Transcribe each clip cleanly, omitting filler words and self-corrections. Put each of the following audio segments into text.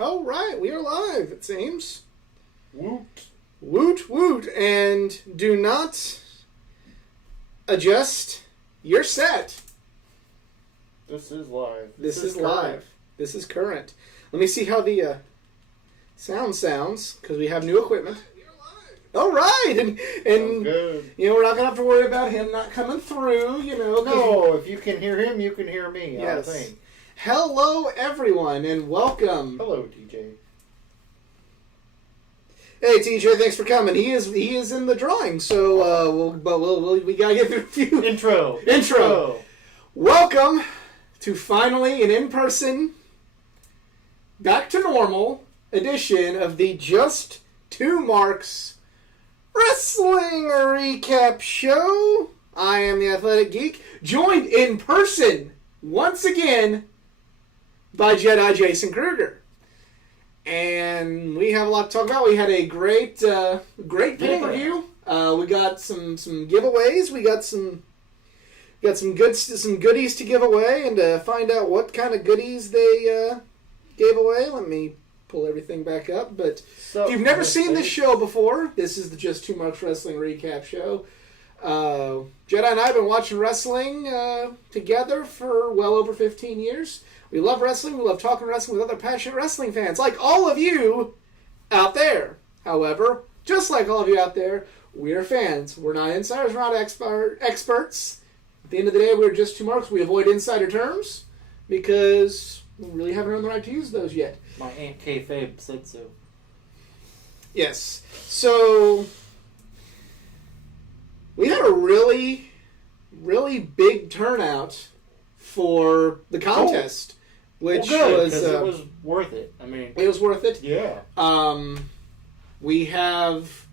All right, we are live, it seems. Woot. Woot, woot. And do not adjust your set. This is live. This is live. This is current. Let me see how the sound sounds, because we have new equipment. All right, and good. You know, we're not gonna have to worry about him not coming through. You know, no, if you can hear him, you can hear me. Yes. I think. Hello, everyone, and welcome. Hello, TJ. Hey, TJ, thanks for coming. He is in the drawing, so we gotta get through a few Intro. Welcome to finally an in-person, back to normal edition of the Just Two Marks Wrestling Recap Show. I am the Athletic Geek, joined in person once again by Jedi Jason Kruger. And we have a lot to talk about. We had a great pay-per-view. We got some giveaways. We got some goodies to give away, and to find out what kind of goodies they gave away, let me pull everything back up. But if you've never seen this show before, this is the Just Two Marks Wrestling Recap Show. Jedi and I have been watching wrestling together for well over 15 years. We love wrestling. We love talking wrestling with other passionate wrestling fans, like all of you out there. However, just like all of you out there, we are fans. We're not insiders. We're not experts. At the end of the day, we're just two marks. We avoid insider terms because we really haven't earned the right to use those yet. My Aunt Kayfabe said so. Yes. So we had a really, really big turnout for the contest. Which was it was worth it. I mean, it was worth it. Yeah. We have,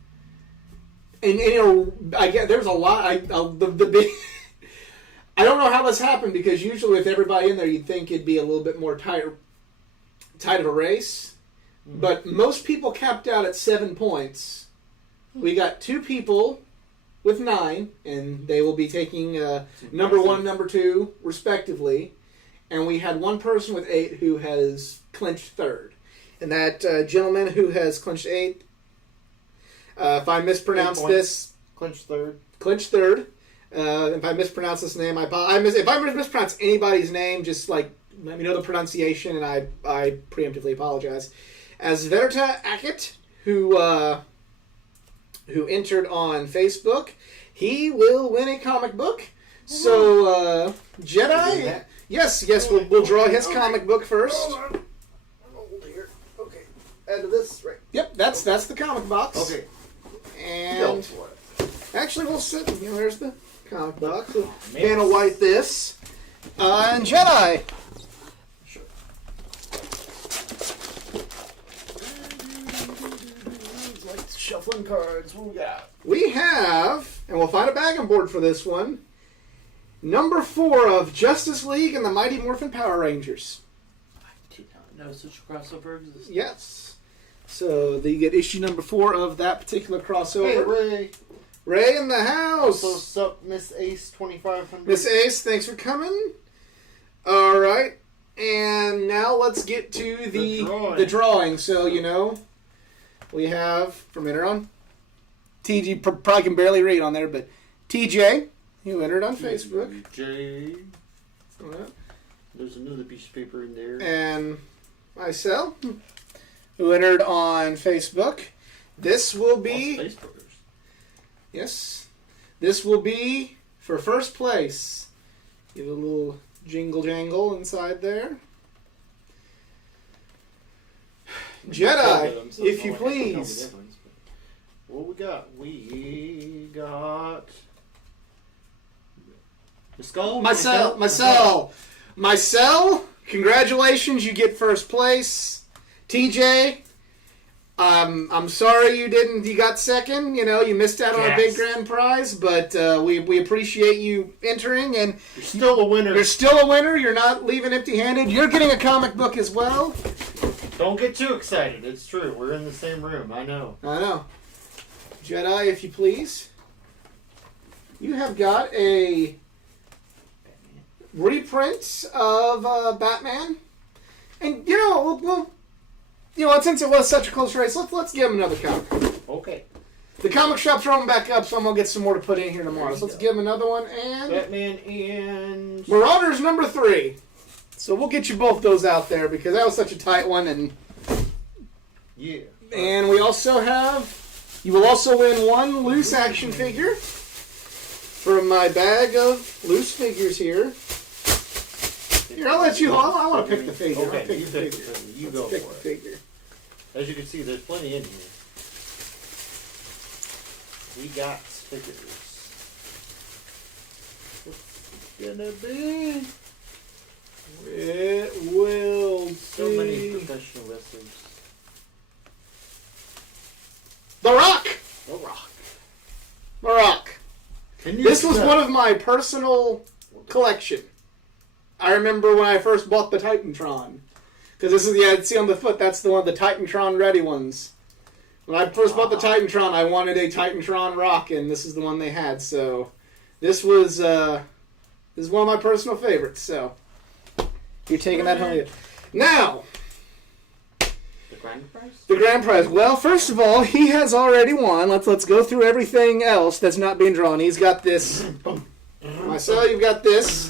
and you know, I get there's a lot. The big. I don't know how this happened because usually with everybody in there, you'd think it'd be a little bit more tight of a race, but most people capped out at 7 points. We got 2 people with 9, and they will be taking number 1, number 2, respectively. And we had 1 person with 8 who has clinched 3rd. And that gentleman who has clinched 8, if I mispronounce this... Clinched 3rd. Clinched 3rd. If I mispronounce this name, if I mispronounce anybody's name, just like let me know the pronunciation, and I preemptively apologize. As Verta Ackett, who entered on Facebook, he will win a comic book. So, Jedi... Yes, we'll draw his comic book first. Oh dear. Okay. Add to this, right? Yep, that's the comic box. Okay. And actually, we'll sit. You know, there's the comic box. We'll Vanna White this. And Jedi. Sure. Like shuffling cards. What we got? We have, and we'll find a bagging board for this one. Number 4 of Justice League and the Mighty Morphin Power Rangers. I did not know such a crossover existed. Yes. So you get issue number 4 of that particular crossover. Hey, Ray. Ray in the house. Also, sup, Miss Ace 2500. Miss Ace, thanks for coming. All right. And now let's get to the drawing. So, you know, we have from Interon. TJ probably can barely read on there, but TJ, who entered on Facebook. J. There's another piece of paper in there. And myself, who entered on Facebook. This will be... Facebookers. Yes. This will be for first place. Give a little jingle jangle inside there. Jedi, if you please. What we got? We got... Mycel, congratulations, you get first place. TJ, I'm sorry you got second. You know, you missed out on a big grand prize, but we appreciate you entering, and you're still a winner. You're still a winner. You're not leaving empty-handed. You're getting a comic book as well. Don't get too excited. It's true. We're in the same room. I know. Jedi, if you please. You have got a reprint of Batman. And, you know, you know what? Since it was such a close race, let's give him another comic. Okay. The comic shop's rolling back up, so I'm gonna get some more to put in here tomorrow. So let's give him another one. And Batman and Marauders number 3. So we'll get you both those out there because that was such a tight one. And yeah. And we also have. You will also win one loose action figure from my bag of loose figures here. Here, I'll let you. I want to pick the figure. Okay, I'll pick you the pick figure. the figure. You Let's go pick for the it. figure. As you can see, there's plenty in here. We got stickers. What's it gonna be? It will So be many professional wrestlers. The Rock. The Rock. The Rock. Can you This was tell? one of my personal collection. I remember when I first bought the Titantron. Because this is, see on the foot, that's the one, the Titantron ready ones. When I first bought the Titantron, I wanted a Titantron Rock, and this is the one they had. So, this was, this is one of my personal favorites, so. You're taking that home. Now, The grand prize? the grand prize. Well, first of all, he has already won. Let's go through everything else that's not being drawn. He's got this. Myself, you've got this.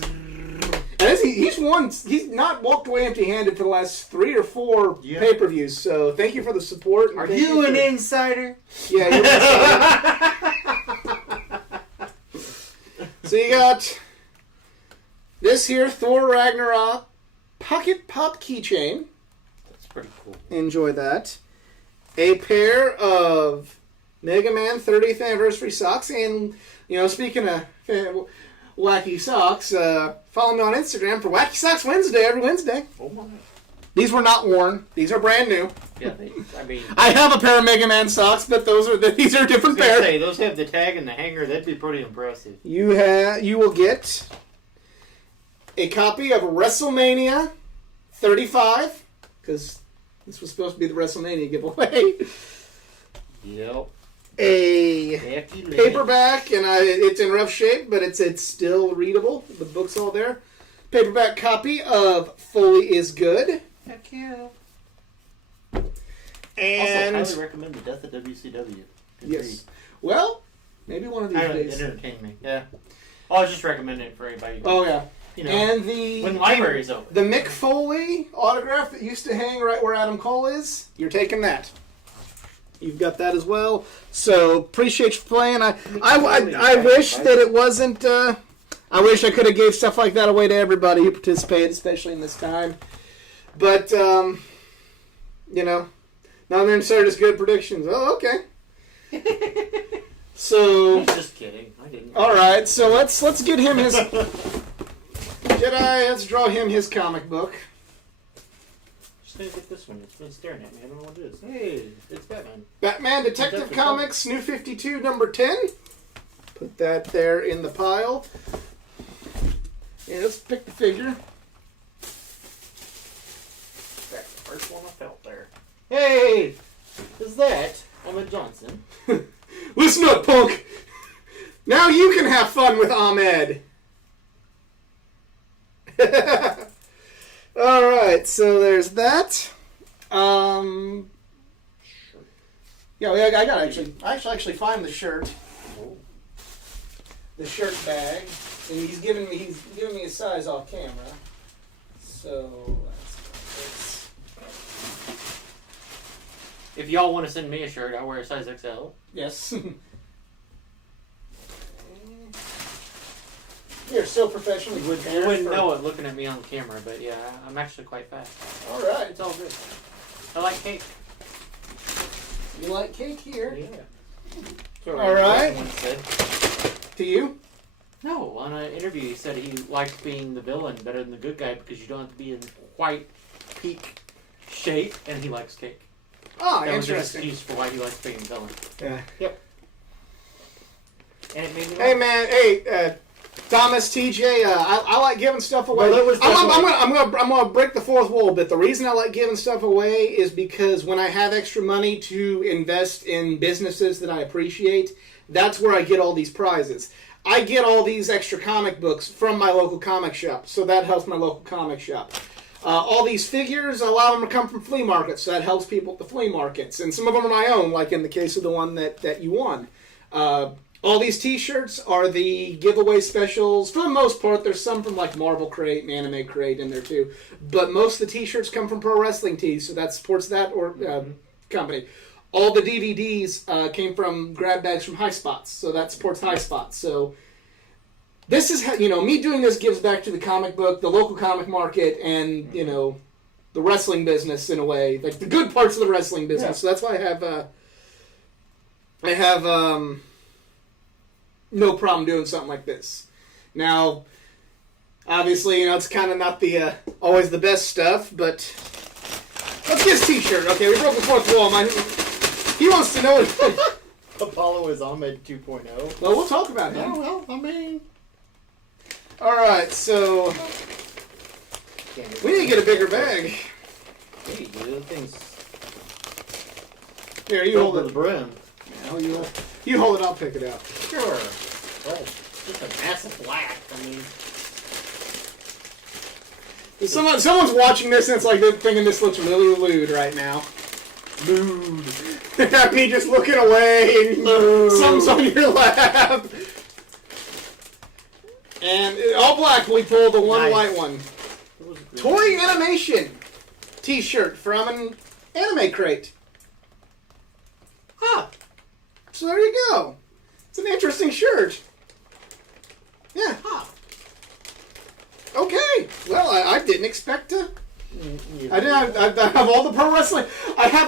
And he's won. He's not walked away empty-handed for the last 3 or 4 Yeah. pay-per-views. So thank you for the support. and Are thank you an for- insider? Yeah. You're an insider. So you got this here Thor Ragnarok pocket pop keychain. That's pretty cool. Enjoy that. A pair of Mega Man 30th anniversary socks, and speaking of wacky socks, follow me on Instagram for Wacky Socks Wednesday every Wednesday. Oh my. These were not worn; these are brand new. Yeah, I have a pair of Mega Man socks, but these are a different pair. Say, those have the tag and the hanger. That'd be pretty impressive. You will get a copy of WrestleMania 35 because this was supposed to be the WrestleMania giveaway. Yep. A Becky Lynch. paperback, and it's in rough shape, but it's still readable. The book's all there. Paperback copy of Foley is Good. Heck yeah. And also, highly recommend The Death of WCW. Good yes, well, maybe one of these read. days. It entertained me. Yeah. I was just recommending it for anybody. Oh yeah, and when the library's open. the Mick Foley autograph that used to hang right where Adam Cole is. You're taking that. You've got that as well. So appreciate you playing. I wish that it wasn't. I wish I could have gave stuff like that away to everybody who participated, especially in this time. But not necessarily just good predictions. Oh, okay. So. I was just kidding. I didn't. All right. So let's get him his Jedi. Let's draw him his comic book. Just gonna get this one. It's been staring at me. I don't know what it is. Hey, it's Batman. Batman Detective Comics, New 52, number 10. Put that there in the pile. And let's pick the figure. That's the first one I felt there. Hey! Is that Ahmed Johnson? Listen up, punk! Now you can have fun with Ahmed. Alright, so there's that. Yeah, I gotta actually find the shirt. The shirt bag. And he's giving me his size off camera. So that's If y'all want to send me a shirt, I wear a size XL. yes. You're so professionally You wouldn't know it looking at me on camera, but yeah, I'm actually quite fast. All right. It's all good. I like cake. You like cake here? Yeah. All right. Someone said. To you? No, on an interview he said he liked being the villain better than the good guy because you don't have to be in quite peak shape, and he likes cake. Ah, That was an interesting. excuse for why he likes being the villain. Yeah. Yep. And it made me Hey laugh. man, hey Thomas, TJ, I like giving stuff away. Well, that was I'm gonna break the fourth wall, but the reason I like giving stuff away is because when I have extra money to invest in businesses that I appreciate, that's where I get all these prizes. I get all these extra comic books from my local comic shop, so that helps my local comic shop. All these figures, a lot of them come from flea markets, so that helps people at the flea markets. And some of them are my own, like in the case of the one that you won. All these t-shirts are the giveaway specials. For the most part, there's some from like Marvel Crate and Anime Crate in there too. But most of the t-shirts come from Pro Wrestling Tees, so that supports that company. All the DVDs came from grab bags from High Spots, so that supports High Spots. So this is how, me doing this gives back to the comic book, the local comic market, and, the wrestling business in a way. Like, the good parts of the wrestling business. Yeah. So that's why I have no problem doing something like this. Now, obviously, it's kind of not the always the best stuff, but let's get his t-shirt. Okay, we broke the fourth wall. He wants to know it. Apollo is Ahmed 2.0. Well, we'll talk about him. Yeah, well, I mean... Alright, so... we need to get a bigger bag. Hey, dude, thing's... Here, you hold it. The brim. Yeah, you hold it, I'll pick it up. Sure. Well, just a massive black. I mean... Someone's watching this and it's like they're thinking this looks really lewd right now. Lewd. Me just looking away and some's on your lap. And all black, we pull the one white one. Toy Animation t-shirt from an Anime Crate. Huh. So there you go. It's an interesting shirt. Yeah. Huh. Okay. Well, I didn't expect to. I have all the pro wrestling. I had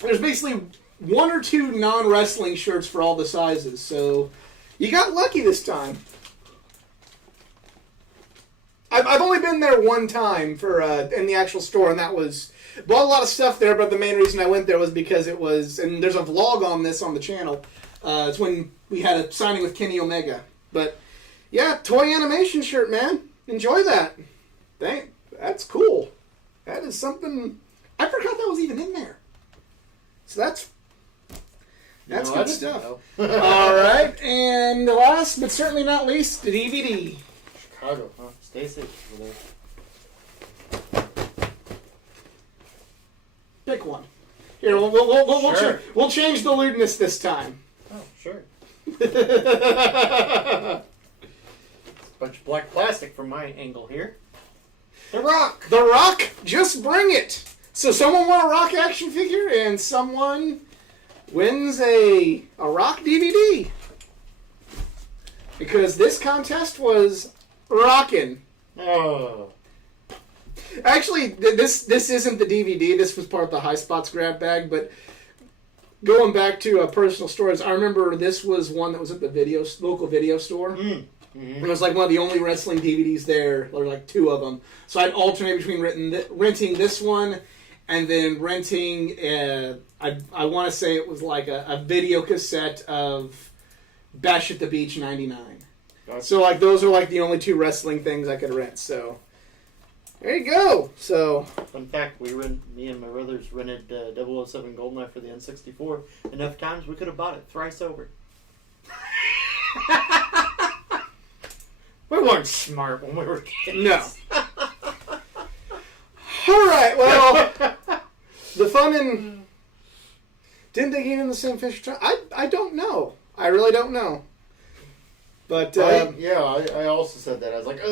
there's basically one or two non-wrestling shirts for all the sizes, so you got lucky this time. I've only been there one time for in the actual store, and that was... bought a lot of stuff there, but the main reason I went there was because it was... and there's a vlog on this on the channel. It's when we had a signing with Kenny Omega. But, yeah, Toy Animation shirt, man. Enjoy that. That's cool. That is something... I forgot that was even in there. So that's good stuff. All right, and last but certainly not least, the DVD. Chicago, huh? Stay safe over there. Pick one. Here, we'll change the lewdness this time. Oh, sure. A bunch of black plastic from my angle here. The Rock. The Rock. Just bring it. So someone won a Rock action figure, and someone wins a Rock DVD. Because this contest was rockin'. Oh. Actually, this isn't the DVD. This was part of the High Spots grab bag, but going back to personal stories, I remember this was one that was at the local video store. Mm. Mm-hmm. And it was like one of the only wrestling DVDs there. There were like two of them. So I'd alternate between renting this one and then renting, I want to say it was like a video cassette of Bash at the Beach 99. Gotcha. So like those are like the only two wrestling things I could rent. So there you go. So fun fact, me and my brothers rented 007 Goldeneye for the N64 enough times we could have bought it thrice over. We weren't smart when we were kids. No. All right, well, the fun in... Didn't they get in the same Fisher? I don't know. I really don't know. But, I also said that. I was like, I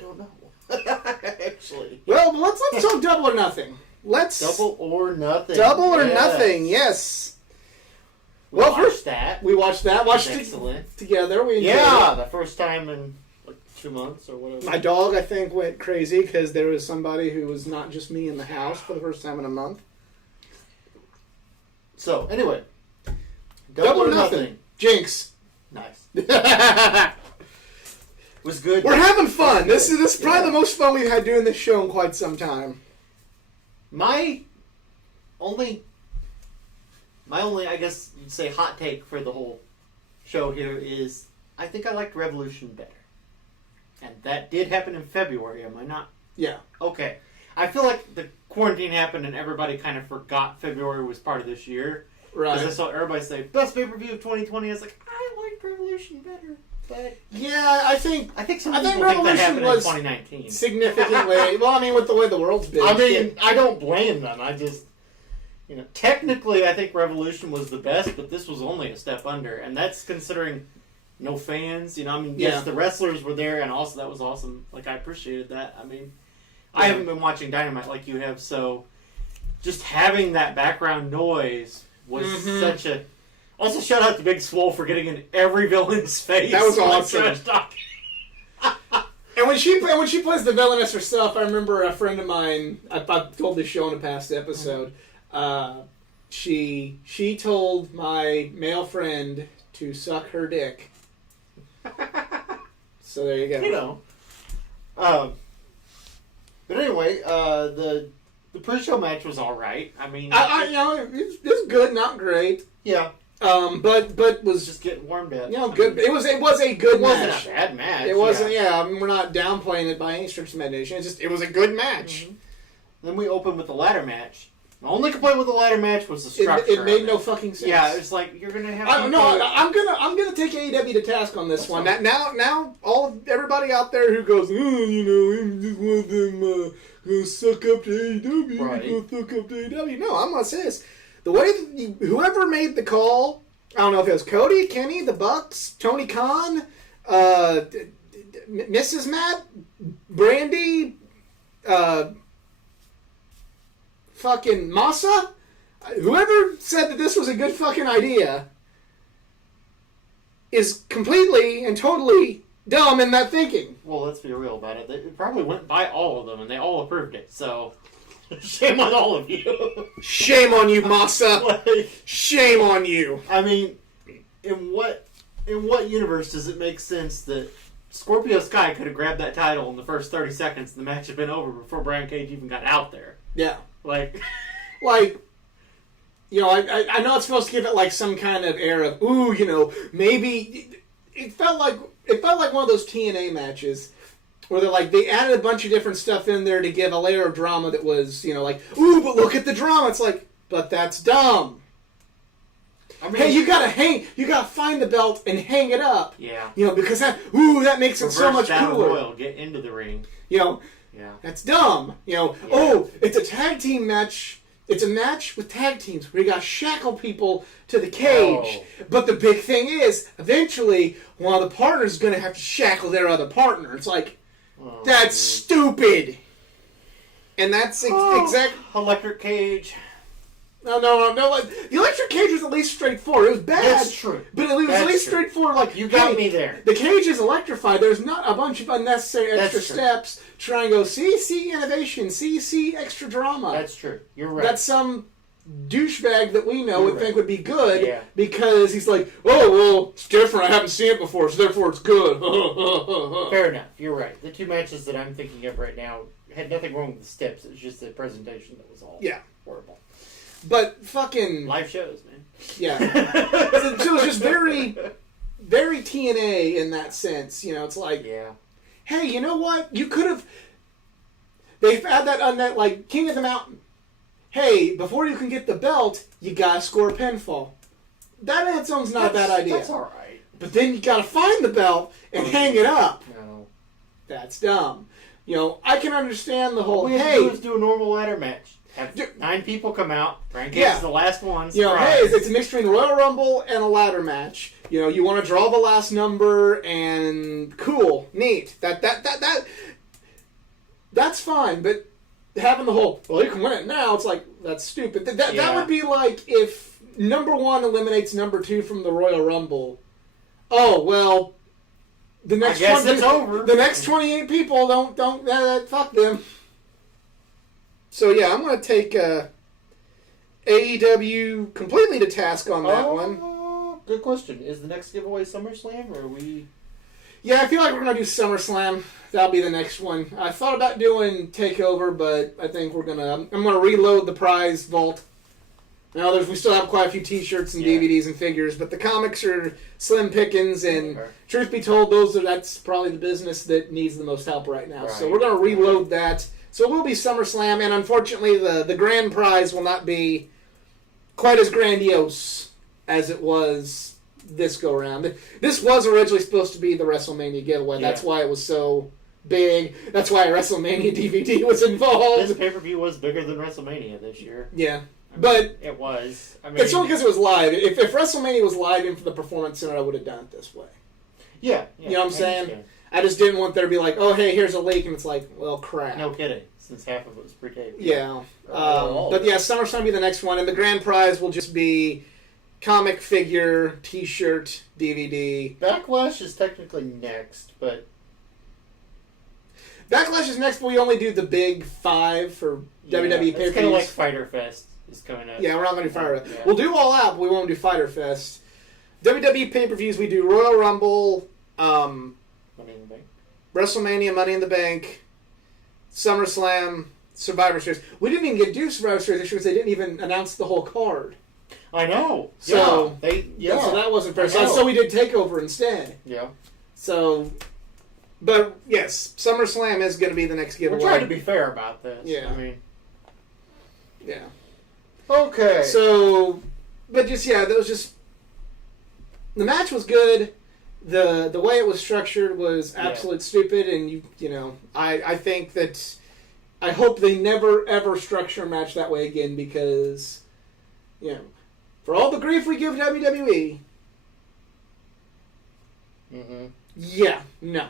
don't know. Actually. Well, let's talk Double or Nothing. Double or Nothing. Double or Nothing, yes. We watched that. Watched excellent. It together. We enjoyed it. The first time in like 2 months or whatever. My dog, I think, went crazy because there was somebody who was not just me in the house for the first time in a month. So, anyway. Double or Nothing. Jinx. Nice. Was good. We're having fun. This is probably the most fun we've had doing this show in quite some time. My only, I guess you'd say, hot take for the whole show here is I think I liked Revolution better. And that did happen in February, am I not? Yeah. Okay. I feel like the quarantine happened and everybody kind of forgot February was part of this year. Right. Because I saw everybody say, best pay-per-view of 2020. I was like, I liked Revolution better. But yeah, I think some I think people think that Revolution happened was in 2019. significantly. Well, I mean, with the way the world's been. I mean, I don't blame them. I just, technically, I think Revolution was the best, but this was only a step under, and that's considering no fans. Yes, the wrestlers were there, and also that was awesome. Like, I appreciated that. I mean, I haven't been watching Dynamite like you have, so just having that background noise was such a. Also, shout out to Big Swole for getting in every villain's face. That was awesome. Trash talk. And when she plays the villainess herself, I remember a friend of mine. I've told this show in a past episode. She told my male friend to suck her dick. So there you go. But anyway, the pre-show match was all right. I mean, it was good, not great. Yeah. But was just getting warmed up. Good. It was a good match. It wasn't a bad match. It wasn't. Yeah, we're not downplaying it by any stretch of imagination. It was a good match. Mm-hmm. Then we opened with the ladder match. The only complaint with the ladder match was the structure. It made no fucking sense. Yeah, it's like you're gonna have. I'm gonna take AEW to task on this one. Now, everybody out there who goes, just want them go suck up to AEW. Right. Go suck up to AEW. No, I'm gonna say this. The way that whoever made the call, I don't know if it was Cody, Kenny, the Bucks, Tony Khan, Mrs. Matt, Brandy, fucking Masa, whoever said that this was a good fucking idea is completely and totally dumb in that thinking. Well, let's be real about it. It probably went by all of them, and they all approved it, so... Shame on all of you. Shame on you, Masa. Shame on you. I mean, in what universe does it make sense that Scorpio Sky could have grabbed that title in the first 30 seconds and the match had been over before Brian Cage even got out there? Yeah. Like, I know it's supposed to give it like some kind of air of, maybe it felt like one of those TNA matches. Where they added a bunch of different stuff in there to give a layer of drama that was, ooh, but look at the drama. It's like, but that's dumb. I mean, hey, you gotta find the belt and hang it up. Yeah. Because that makes it so much cooler. Royal, get into the ring. Yeah. That's dumb. It's a tag team match. It's a match with tag teams where you gotta shackle people to the cage. Oh. But the big thing is, eventually, one of the partners is gonna have to shackle their other partner. It's like, that's stupid. And that's exact. Electric cage. No. The electric cage was at least straightforward. It was bad. That's true. But it was at least straightforward. Like, you got me there. The cage is electrified. There's not a bunch of unnecessary extra steps. Try and go, see innovation. See extra drama. That's true. You're right. That's some douchebag that we know would think would be good because he's like, oh, well, it's different. I haven't seen it before, so therefore it's good. Fair enough. You're right. The two matches that I'm thinking of right now had nothing wrong with the steps. It was just the presentation that was all horrible. But fucking... Live shows, man. Yeah. So it was just very, very TNA in that sense. It's like, hey, you know what? You could have... They've had that on that, like, King of the Mountain. Hey, before you can get the belt, you gotta score a pinfall. That on its own's not a bad idea. That's alright. But then you gotta find the belt and hang it up. No. That's dumb. I can understand the whole, all we have to do is do a normal ladder match. Have 9 people come out. Frank is the last one. Hey, it's a mix between Royal Rumble and a ladder match. You want to draw the last number and cool, neat. That's fine, but having the whole, well, you can win it now, it's like, that's stupid. That would be like if number 1 eliminates number 2 from the Royal Rumble. Oh, well, the next it's over. The next 28 people don't fuck them. So yeah, I'm going to take AEW completely to task on that one. Good question. Is the next giveaway SummerSlam, or are we... Yeah, I feel like we're going to do SummerSlam. That'll be the next one. I thought about doing TakeOver, but I think I'm going to reload the prize vault. Now, we still have quite a few T-shirts and DVDs and figures, but the comics are slim pickings, and truth be told, that's probably the business that needs the most help right now. Right. So we're going to reload that. So it will be SummerSlam, and unfortunately, the grand prize will not be quite as grandiose as it was this go around. This was originally supposed to be the WrestleMania giveaway. That's why it was so big. That's why a WrestleMania DVD was involved. This pay-per-view was bigger than WrestleMania this year. Yeah. I mean, but it was. I mean, it's only because it was live. If WrestleMania was live in for the Performance Center, I would have done it this way. Yeah. You know what I'm saying? I just didn't want there to be like, oh, hey, here's a leak, and it's like, well, crap. No kidding, since half of it was pre-taped. Yeah. But yeah, SummerSlam will be the next one, and the grand prize will just be comic figure, T-shirt, DVD. Backlash is technically next, but... Backlash is next, but we only do the big 5 for WWE pay-per-views. It's kind of like Fyter Fest is coming up. Yeah, we're not going to do Fyter Fest. We'll do All Out, but we won't do Fyter Fest. WWE pay-per-views, we do Royal Rumble, Money in the Bank. WrestleMania, Money in the Bank, SummerSlam, Survivor Series. We didn't even get to do Survivor Series this year because they didn't even announce the whole card. I know. So, so that wasn't fair. So we did TakeOver instead. Yeah. So, but yes, SummerSlam is going to be the next giveaway. We're trying to be fair about this. Yeah. I mean. Yeah. Okay. So, but just, that was just... The match was good. The way it was structured was absolute stupid, and you know, I think that I hope they never ever structure a match that way again because, you know, for all the grief we give WWE, no.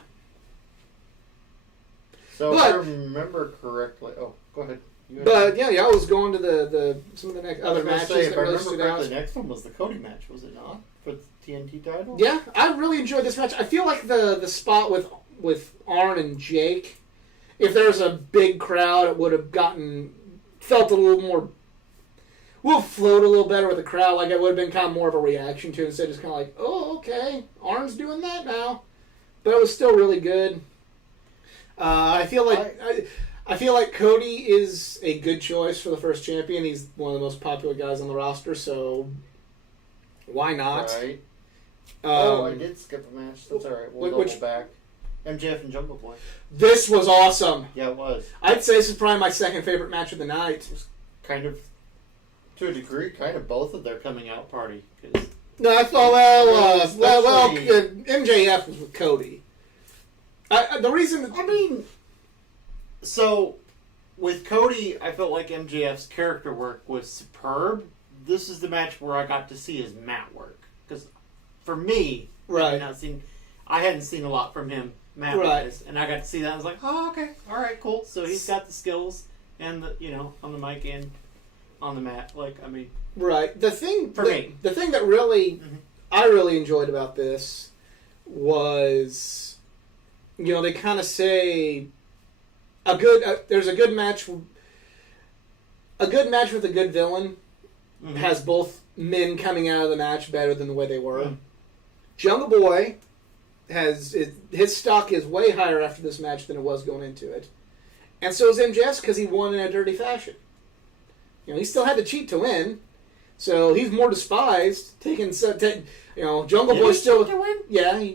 So if I remember correctly, go ahead. But I was going to the some of the other matches that really stood out. The next one was the Cody match, was it not? For the TNT title? Yeah, I really enjoyed this match. I feel like the spot with Arn and Jake, if there was a big crowd, it would have felt a little more, will float a little better with the crowd. Like it would have been kind of more of a reaction to it instead of just kind of like, oh, okay, Arn's doing that now. But it was still really good. I feel like Cody is a good choice for the first champion. He's one of the most popular guys on the roster, so why not? Right. I did skip a match. That's all right. We'll double back. MJF and Jungle Boy. This was awesome. Yeah, it was. I'd say this is probably my second favorite match of the night. Kind of, to a degree, both of their coming out party. Cause no, I thought, MJF was with Cody. The reason... So, with Cody, I felt like MJF's character work was superb. This is the match where I got to see his mat work. Because, for me, right. I hadn't seen a lot from him mat-wise. And I got to see that. I was like, oh, okay. All right, cool. So he's got the skills and, on the mic and on the mat. Right. The thing that really, Mm-hmm. I really enjoyed about this was, they kind of say... there's a good match. A good match with a good villain has both men coming out of the match better than the way they were. Jungle Boy his stock is way higher after this match than it was going into it, and so is MJF because he won in a dirty fashion. He still had to cheat to win, so he's more despised. Jungle Boy still to win. Yeah,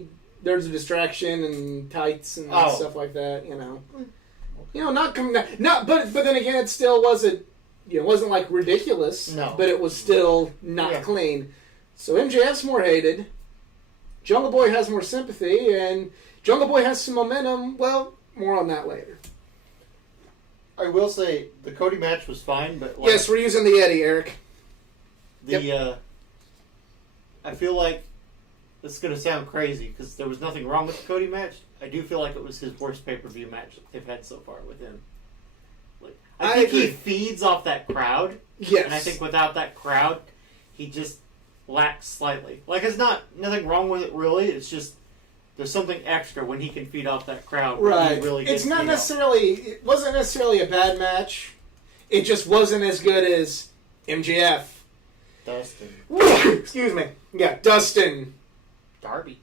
there's a distraction and tights and stuff like that. Not coming down. But then again, it still wasn't. It wasn't like ridiculous. No. But it was still not clean. So MJF's more hated. Jungle Boy has more sympathy, and Jungle Boy has some momentum. Well, more on that later. I will say the Cody match was fine, but yes, we're using the Eddie, Eric. I feel like this is going to sound crazy because there was nothing wrong with the Cody match. I do feel like it was his worst pay-per-view match they've had so far with him. I think he feeds off that crowd. Yes. And I think without that crowd, he just lacks slightly. It's nothing wrong with it really. It's just there's something extra when he can feed off that crowd. Right. He really it's not necessarily. It wasn't necessarily a bad match. It just wasn't as good as MJF. Dustin. Excuse me. Yeah, Dustin. Darby.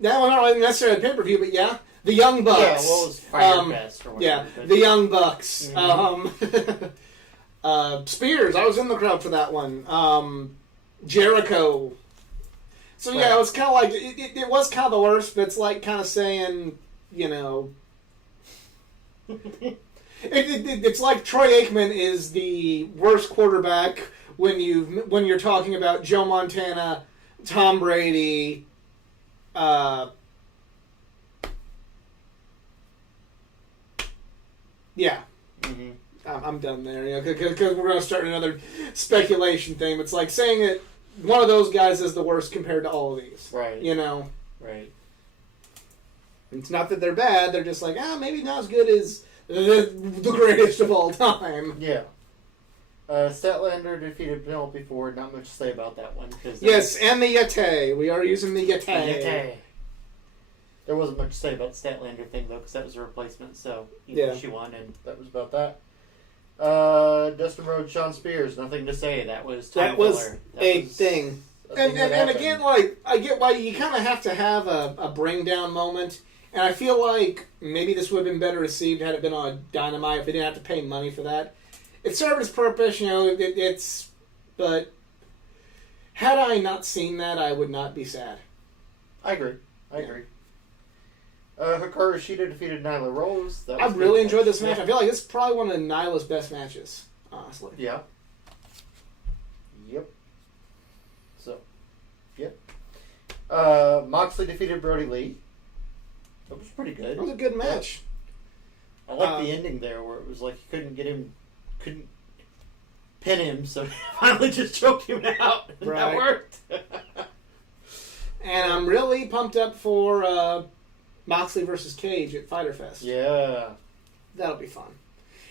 That was not really necessarily a pay-per-view, but yeah. The Young Bucks. Yeah, well, it was Fire Fest or whatever. Yeah, the Young Bucks. Mm-hmm. Spears, I was in the crowd for that one. Jericho. So yeah, it was kind of like, it was kind of the worst, but it's like kind of saying, it's like Troy Aikman is the worst quarterback when you're talking about Joe Montana, Tom Brady, yeah. Mm-hmm. I'm done there, because we're going to start another speculation thing. It's like saying that one of those guys is the worst compared to all of these. Right. Right. It's not that they're bad, they're just like, maybe not as good as the greatest of all time. Yeah. Statlander defeated Penelope Ford. Not much to say about that one. Yes, and the Yeti. We are using the Yeti. There wasn't much to say about the Statlander thing, though, because that was a replacement, so she won, and that was about that. Dustin Rhodes, Sean Spears, nothing to say. That was thing. And again, like, I get why you kind of have to have a bring down moment. And I feel like maybe this would have been better received had it been on Dynamite if they didn't have to pay money for that. It served its purpose, but had I not seen that, I would not be sad. I agree. Hikaru Shida defeated Nyla Rose. I really enjoyed this match. I feel like this is probably one of Nyla's best matches, honestly. Yeah. Yep. So, yep. Moxley defeated Brody Lee. That was pretty good. It was a good match. I like the ending there where it was like you couldn't pin him, so he finally just choked him out. And that worked. And I'm really pumped up for Moxley versus Cage at Fyter Fest. Yeah. That'll be fun.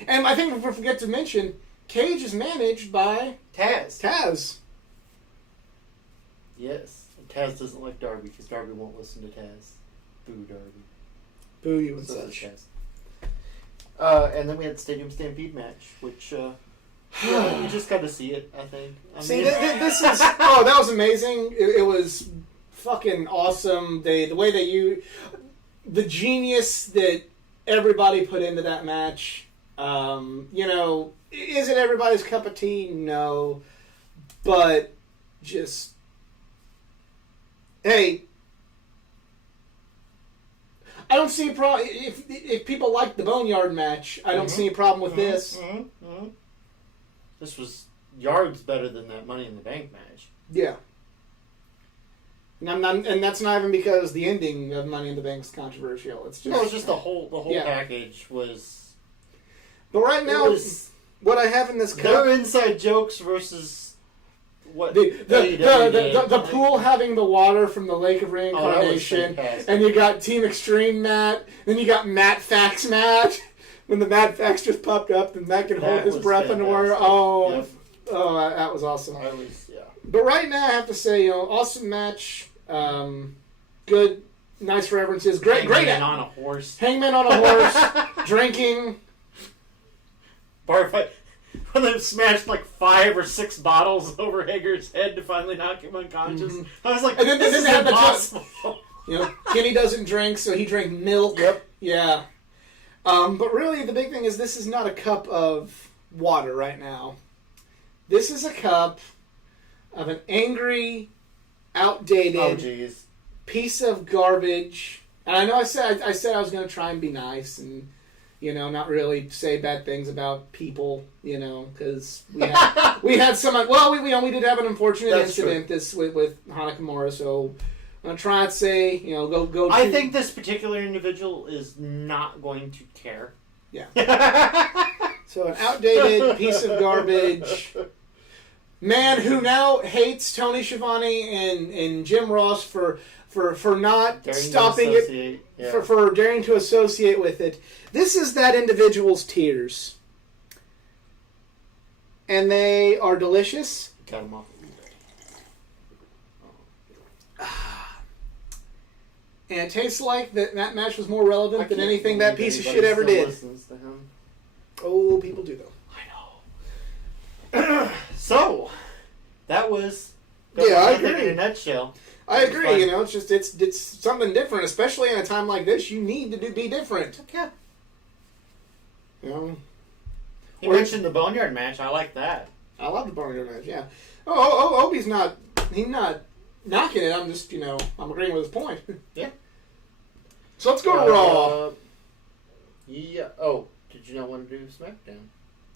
And I think if we forget to mention, Cage is managed by Taz. Yes. And Taz doesn't like Darby because Darby won't listen to Taz. Boo, Darby. Boo you and such. And then we had the Stadium Stampede match, which you just got to see it, I think. This is... Oh, that was amazing. It was fucking awesome. The way that the genius that everybody put into that match. Is it everybody's cup of tea? No. But just... Hey... I don't see a problem if people like the Boneyard match. I don't see a problem with this. This was yards better than that Money in the Bank match. Yeah, and that's not even because the ending of Money in the Bank is controversial. It's just the whole package was. But right now, what I have in this cup, their inside jokes versus. What the pool having the water from the Lake of Reincarnation, and you got Team Extreme Matt, then you got Matt Fax Matt. When the Matt Fax just popped up, and Matt could hold his breath underwater. That was awesome. But right now, I have to say, awesome match. Good, nice references. Great. Hangman on a horse. Hangman on a horse, drinking. Bar fight. When they smashed like 5 or 6 bottles over Hager's head to finally knock him unconscious. Mm-hmm. I was like, this is impossible. Kenny doesn't drink, so he drank milk. Yep. Yeah. But really, the big thing is this is not a cup of water right now. This is a cup of an angry, outdated piece of garbage. And I know I said I was going to try and be nice and... not really say bad things about people, because we had some. Well, we did have an unfortunate incident with Hanakamura, so I'm gonna try and say, go. I think this particular individual is not going to care. Yeah. So an outdated piece of garbage man who now hates Tony Schiavone and Jim Ross for not stopping it, for daring to associate with it. This is that individual's tears. And they are delicious. Cut them off. And it tastes like that match was more relevant than anything that piece of shit ever did. Listens to him. Oh, people do, though. I know. So, that was... I agree. In a nutshell. I agree. It's something different, especially in a time like this. You need to be different. Yeah. You mentioned the Boneyard match. I like that. I love the Boneyard match. Yeah. Obi's not. He's not knocking it. I'm just. I'm agreeing with his point. Yeah. So let's go to Raw. Yeah. Oh, did you not want to do SmackDown?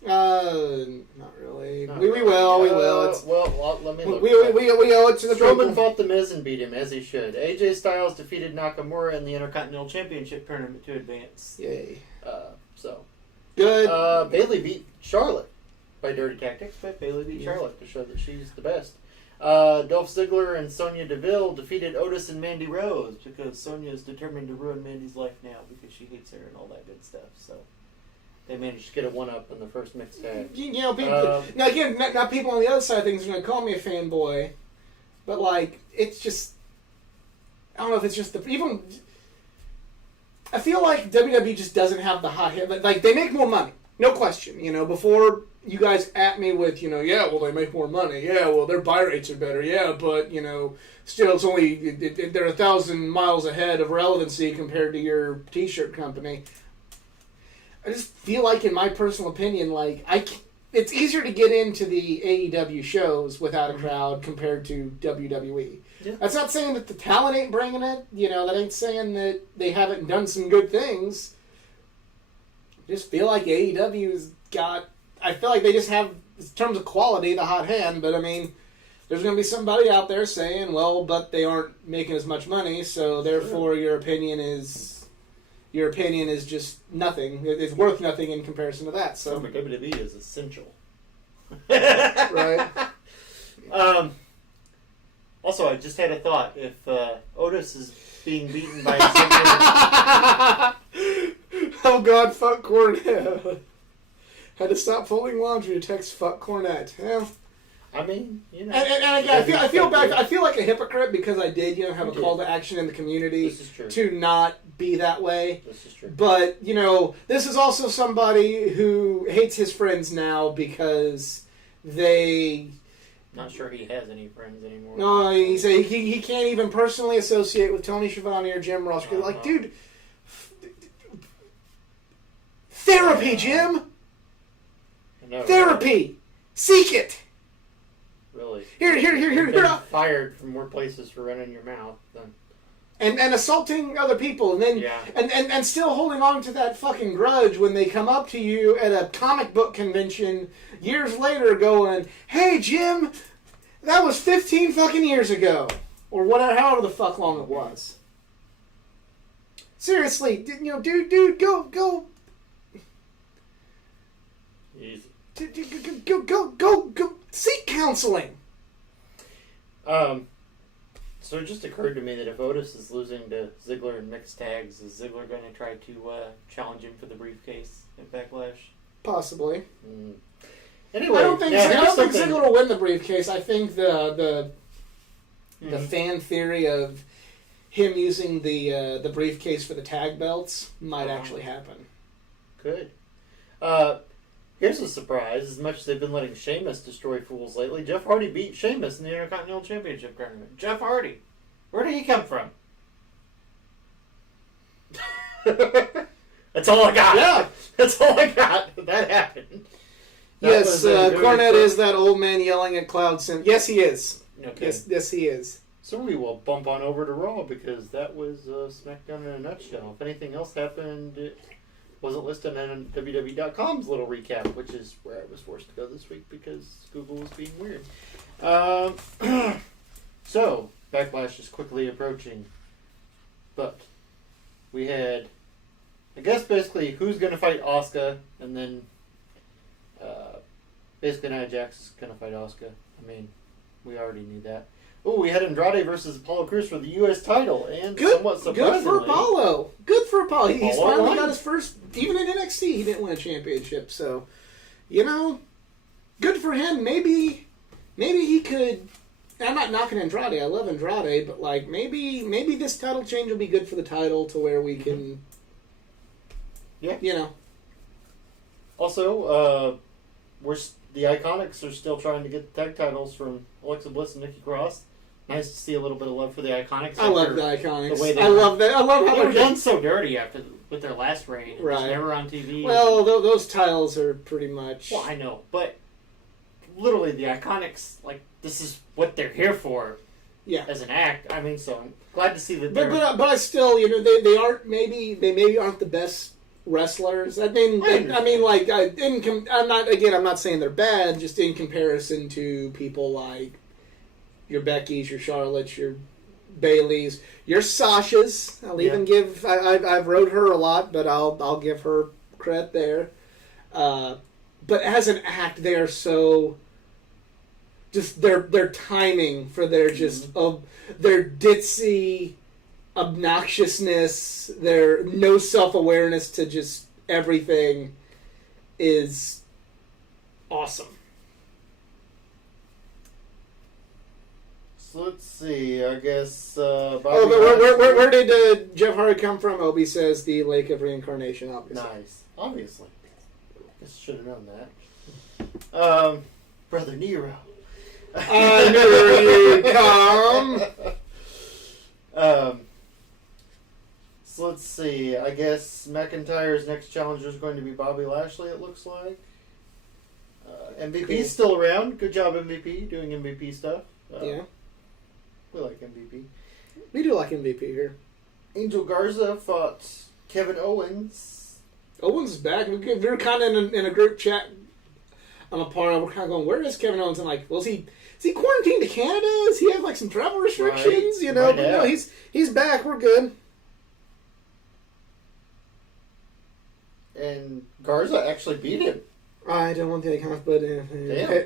Not really. We will. It's, let me look. We owe it to the Strowman people. fought The Miz and beat him, as he should. AJ Styles defeated Nakamura in the Intercontinental Championship tournament to advance. Yay. Good. Bayley beat Charlotte by dirty tactics, but Bayley beat Charlotte to show that she's the best. Dolph Ziggler and Sonya Deville defeated Otis and Mandy Rose because Sonya is determined to ruin Mandy's life now because she hates her and all that good stuff. So they managed to get a one-up in the first mixed tag. You know, people, now again, not people on the other side of things are going to call me a fanboy, but like it's just, I don't know if it's just even. I feel like WWE just doesn't have the hot hit. Like they make more money, no question. You know, before you guys at me with, you know, yeah, well they make more money. Yeah, well their buy rates are better. Yeah, but you know, still it's only they're 1,000 miles ahead of relevancy compared to your T-shirt company. I just feel like, in my personal opinion, like it's easier to get into the AEW shows without a crowd compared to WWE. Yeah. That's not saying that the talent ain't bringing it. You know, that ain't saying that they haven't done some good things. I just feel like AEW's got. I feel like they just have, in terms of quality, the hot hand. But I mean, there's going to be somebody out there saying, "Well, but they aren't making as much money, so therefore your opinion is." Your opinion is just nothing. It's worth nothing in comparison to that. So WWE is essential. Right. Also, I just had a thought. If Otis is being beaten by oh God, fuck Cornette. Had to stop folding laundry to text fuck Cornette. Yeah. I mean, you know. And again, I feel bad. I feel like a hypocrite because I did, you know, have a call to action in the community to not be that way. This is true. But, you know, this is also somebody who hates his friends now because they... Not sure he has any friends anymore. No, he can't even personally associate with Tony Schiavone or Jim Ross. Like, dude... Therapy, Jim! Therapy! Seek it! Really? Here. Fired from more places for running your mouth. Then. And assaulting other people, and then and still holding on to that fucking grudge when they come up to you at a comic book convention years later, going, "Hey Jim, that was 15 fucking years ago," or whatever, however the fuck long it was. Seriously, you know, dude, go. Easy. Go seek counseling. So it just occurred to me that if Otis is losing to Ziggler in mixed tags, is Ziggler going to try to challenge him for the briefcase in Backlash? Possibly. Anyway, I don't think Ziggler will win the briefcase. I think the fan theory of him using the briefcase for the tag belts might actually happen. Good. Here's a surprise. As much as they've been letting Sheamus destroy fools lately, Jeff Hardy beat Sheamus in the Intercontinental Championship tournament. Jeff Hardy. Where did he come from? That's all I got. Yeah. That's all I got. That happened. Yes, Cornette is that old man yelling at clouds. Yes, he is. Okay. Yes, he is. So we will bump on over to Raw because that was SmackDown in a nutshell. If anything else happened... It wasn't listed on WWE.com's little recap, which is where I was forced to go this week because Google was being weird. So, Backlash is quickly approaching. But we had, I guess, basically who's going to fight Asuka, and then basically Nia Jax is going to fight Asuka. I mean, we already knew that. Oh, we had Andrade versus Apollo Crews for the U.S. title, and somewhat surprisingly... Good for Apollo. He's finally got his first... Even in NXT, he didn't win a championship, so... You know, good for him. Maybe he could... I'm not knocking Andrade. I love Andrade, but, like, maybe this title change will be good for the title to where we can... Yeah. You know. Also, the Iconics are still trying to get the tag titles from Alexa Bliss and Nikki Cross. Nice to see a little bit of love for the Iconics. I love the Iconics. I love that. I love how they were done so dirty with their last reign. Right. Just never on TV. Well, those titles are pretty much... Well, I know, but literally the Iconics, like, this is what they're here for. Yeah. As an act. I mean, so I'm glad to see that they're... But I still, you know, they aren't, maybe aren't the best wrestlers. I mean, like, I'm not saying they're bad, just in comparison to people like your Beckys, your Charlottes, your Baileys, your Sashas. I'll even give. I've rode her a lot, but I'll give her credit there. But as an act, they are so. Just their timing for their their ditzy obnoxiousness, their no self-awareness to just everything is awesome. So let's see. I guess. But where did Jeff Hardy come from? Obi says the Lake of Reincarnation. Obviously. Nice. Obviously. Guess should have known that. Brother Nero. I knew you'd come. So let's see. I guess McIntyre's next challenger is going to be Bobby Lashley, it looks like. MVP's still around. Good job, MVP, doing MVP stuff. Yeah. We like MVP. We do like MVP here. Angel Garza fought Kevin Owens. Owens is back. We were kind of in a group chat I'm a part of. We're kind of going, where is Kevin Owens? And like, well, is he quarantined to Canada? Does he have like some travel restrictions? Right. You know, but no, he's back. We're good. And Garza actually beat him. I don't want the account, but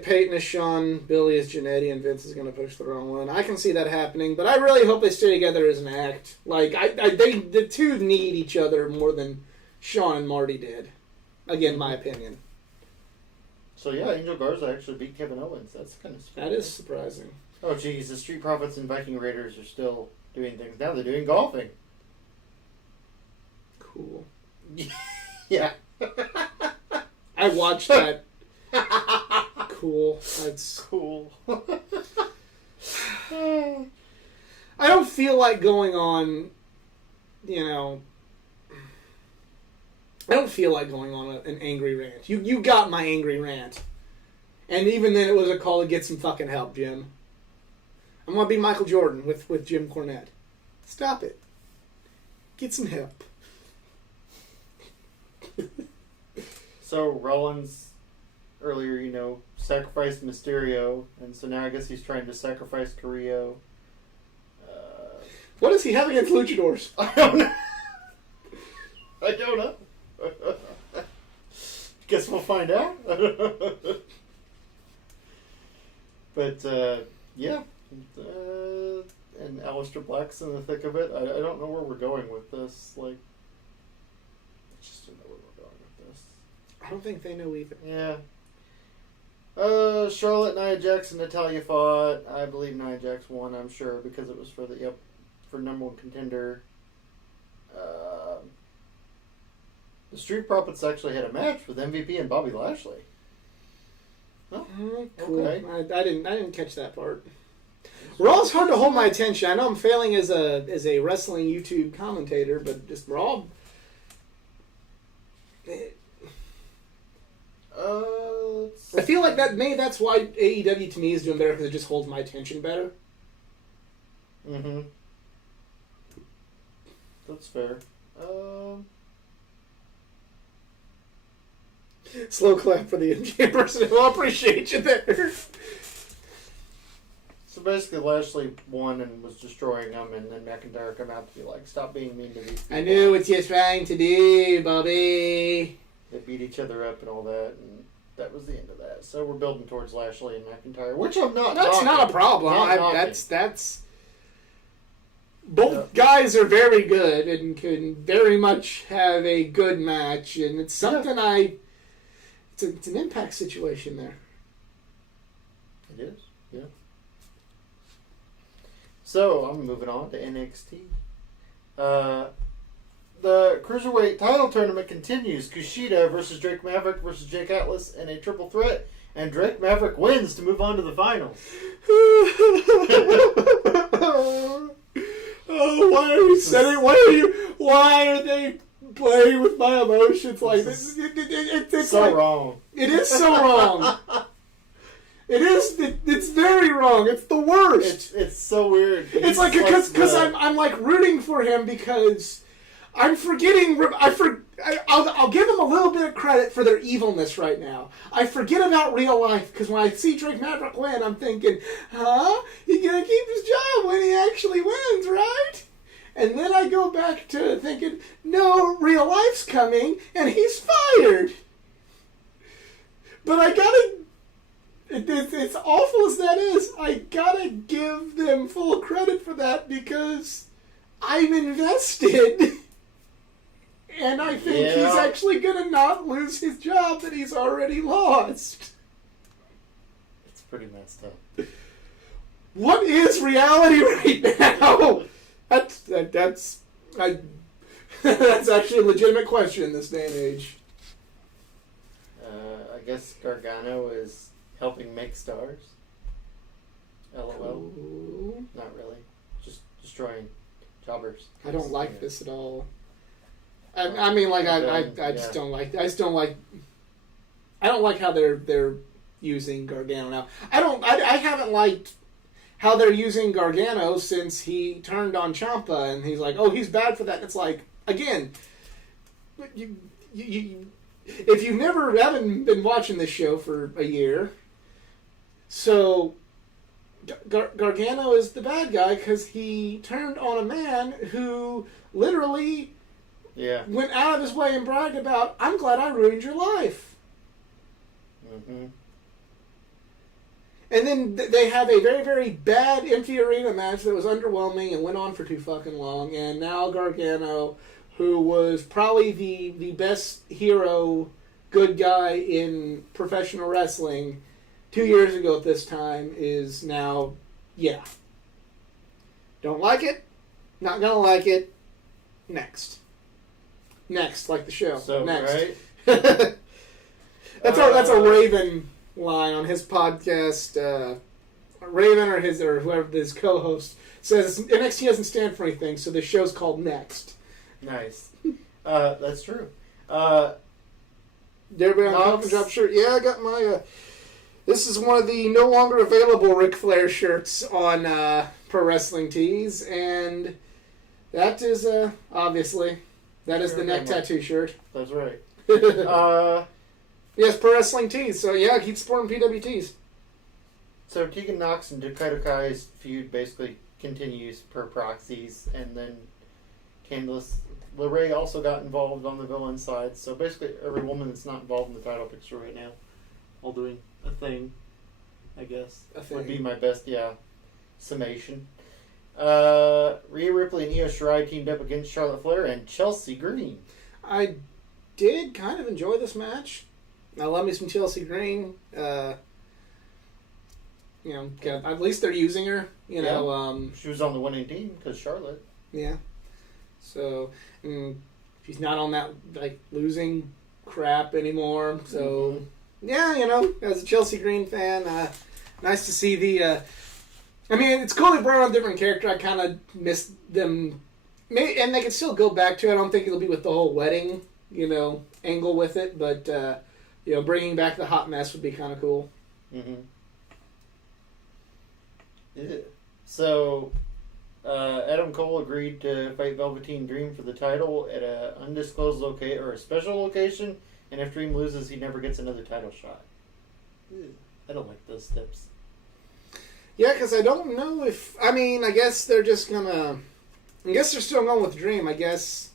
Peyton is Sean, Billy is Jannetty, and Vince is going to push the wrong one. I can see that happening, but I really hope they stay together as an act. Like, the two need each other more than Sean and Marty did. Again, my opinion. So yeah, Angel Garza actually beat Kevin Owens. That's kind of surprising. That is surprising. Oh geez, the Street Profits and Viking Raiders are still doing things. Now they're doing golfing. Cool. Yeah. I watched that. Cool. That's cool. I don't feel like going on, I don't feel like going on an angry rant. You got my angry rant. And even then it was a call to get some fucking help, Jim. I'm going to be Michael Jordan with Jim Cornette. Stop it. Get some help. So Rollins earlier, sacrificed Mysterio, and so now I guess he's trying to sacrifice Carrillo. What does he have against luchadors? I don't know. Guess we'll find out. But yeah, and Aleister Black's in the thick of it. I don't know where we're going with this. Like, I just don't know where we're going with this. I don't think they know either. Yeah. Charlotte, Nia Jax, and Natalya fought. I believe Nia Jax won. I'm sure because it was for for number one contender. The Street Profits actually had a match with MVP and Bobby Lashley. Oh, cool. Okay. I didn't catch that part. Raw's hard to hold my attention. I know I'm failing as a wrestling YouTube commentator, but just Raw. I feel like that's why AEW to me is doing better, because it just holds my attention better. Mm-hmm. That's fair. Slow clap for the MJ person. I'll appreciate you there. So basically, Lashley won and was destroying them, and then McIntyre come out to be like, "Stop being mean to these people." I knew what you're trying to do, Bobby. They beat each other up and all that, and that was the end of that. So we're building towards Lashley and McIntyre, which I'm not. That's not a problem. That's. Both guys are very good and can very much have a good match, and it's something It's an Impact situation there. It is, yeah. So, I'm moving on to NXT. The Cruiserweight title tournament continues. Kushida versus Drake Maverick versus Jake Atlas in a triple threat. And Drake Maverick wins to move on to the finals. Oh, why are you setting? Why are they playing with my emotions like this? It's so like, wrong. It is so wrong. It is. It's very wrong. It's the worst. It's so weird. It's like because I'm like rooting for him because I'm forgetting. I'll give them a little bit of credit for their evilness right now. I forget about real life because when I see Drake Maverick win, I'm thinking, huh? He's gonna keep his job when he actually wins, right? And then I go back to thinking, no, real life's coming and he's fired. But I gotta, it's awful as that is, I gotta give them full credit for that because I'm invested. And I think he's actually going to not lose his job that he's already lost. It's pretty messed up. What is reality right now? That's actually a legitimate question in this day and age. I guess Gargano is helping make stars. LOL. Cool. Not really. Just destroying jobbers. I don't like this at all. I mean, like I just don't like. I just don't like. I don't like how they're using Gargano now. I haven't liked how they're using Gargano since he turned on Ciampa and he's like, oh, he's bad for that. And it's like, again, you if you've haven't been watching this show for a year, so Gargano is the bad guy because he turned on a man who literally. Yeah. Went out of his way and bragged about, I'm glad I ruined your life. Mm-hmm. And then they have a very, very bad empty arena match that was underwhelming and went on for too fucking long. And now Gargano, who was probably the best hero, good guy in professional wrestling 2 years ago at this time, is now, Don't like it. Not gonna like it. Next, like the show. So, next. right? That's a Raven line on his podcast. Raven or whoever his co-host says NXT doesn't stand for anything, so the show's called Next. Nice. That's true. Everybody on the Coffin Drop shirt. Yeah, I got my. This is one of the no longer available Ric Flair shirts on Pro Wrestling Tees, and that is obviously. That is the neck tattoo shirt. That's right. Yes, Pro Wrestling Tees. So yeah, keep supporting PWTs. So Tegan Nox and Dakota Kai's feud basically continues per proxies, and then Candice LeRae also got involved on the villain side. So basically, every woman that's not involved in the title picture right now, all doing a thing, I guess. Would be my best, summation. Rhea Ripley and Io Shirai teamed up against Charlotte Flair and Chelsea Green. I did kind of enjoy this match. I love me some Chelsea Green. At least they're using her. She was on the winning team because Charlotte. Yeah. So she's not on that losing crap anymore. So as a Chelsea Green fan, nice to see the. It's cool they brought on a different character. I kind of missed them. And they could still go back to it. I don't think it'll be with the whole wedding, angle with it. But, bringing back the hot mess would be kind of cool. Mm-hmm. Yeah. So, Adam Cole agreed to fight Velveteen Dream for the title at an undisclosed location, or a special location. And if Dream loses, he never gets another title shot. I don't like those steps. Yeah, because I don't know if... I guess they're just going to... I guess they're still going with Dream. I guess,